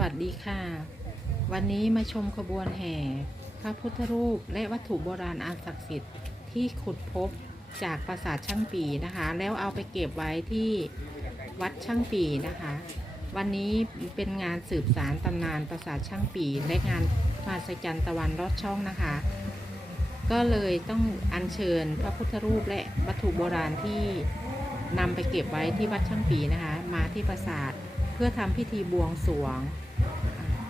วัสดีค่ะ วันนี้มาชมขบวนแห่ พระพุทธรูปและวัตถุโบราณอันศักดิ์สิทธิ์ที่ขุดพบจากปราสาทช่างปีนะคะ แล้วเอาไปเก็บไว้ที่วัดช่างปีนะคะ วันนี้เป็นงานสืบสารตำนานปราสาทช่างปี และงานมหัศจรรย์ตะวันรอดช่องนะคะ ก็เลยต้องอัญเชิญพระพุทธรูปและวัตถุโบราณที่นำไปเก็บไว้ที่วัดช่างปีนะคะ มาที่ปราสาทเพื่อทำพิธีบวงสรวง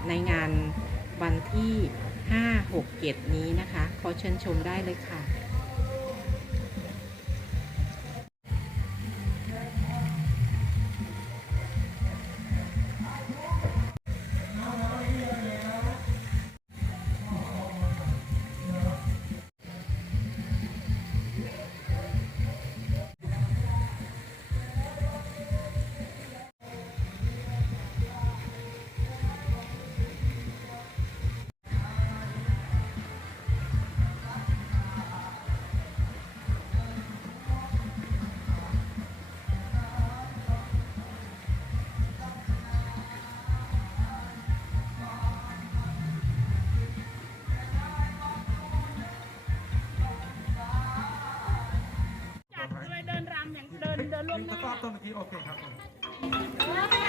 ในงานวันที่ 5 6 7 นี้นะคะ ขอเชิญชมได้เลยค่ะ รอบต้นเมื่อกี้โอเคครับผม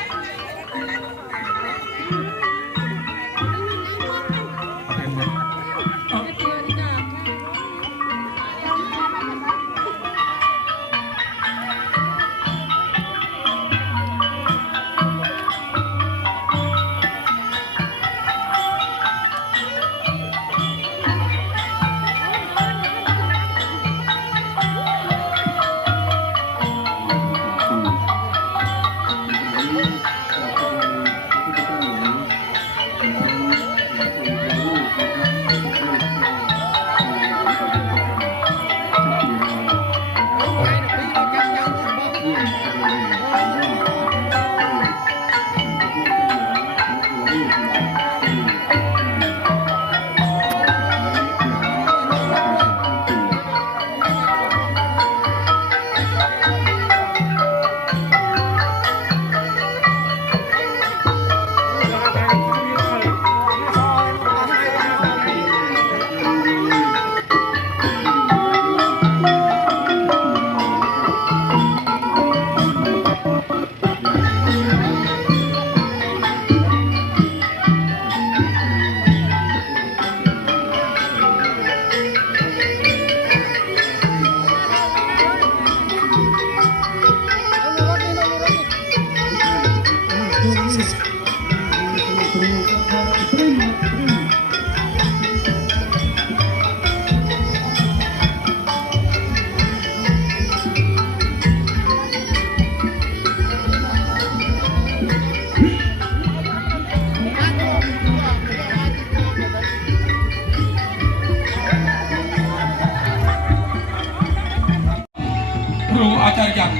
จารย์ยัง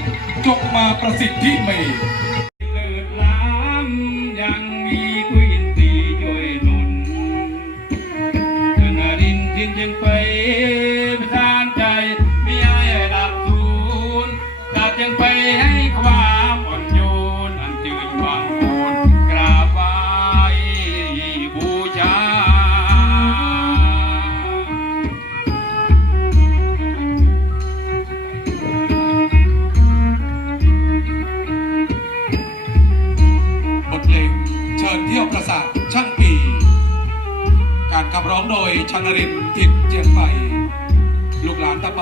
จงมาประสิทธิเมย์เลิศล้ำยังมีกุยินตีช่วยหนุนเดินอารินทิ้งยังไปพิธานใจไมีให้ดับทูนดับยังไปให้ความอ่อน ขับร้องโดยชนรินทิพย์เจียงไป ลูกหลานตะไป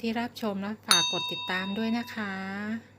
ที่รับชมและฝากกดติดตามด้วยนะคะ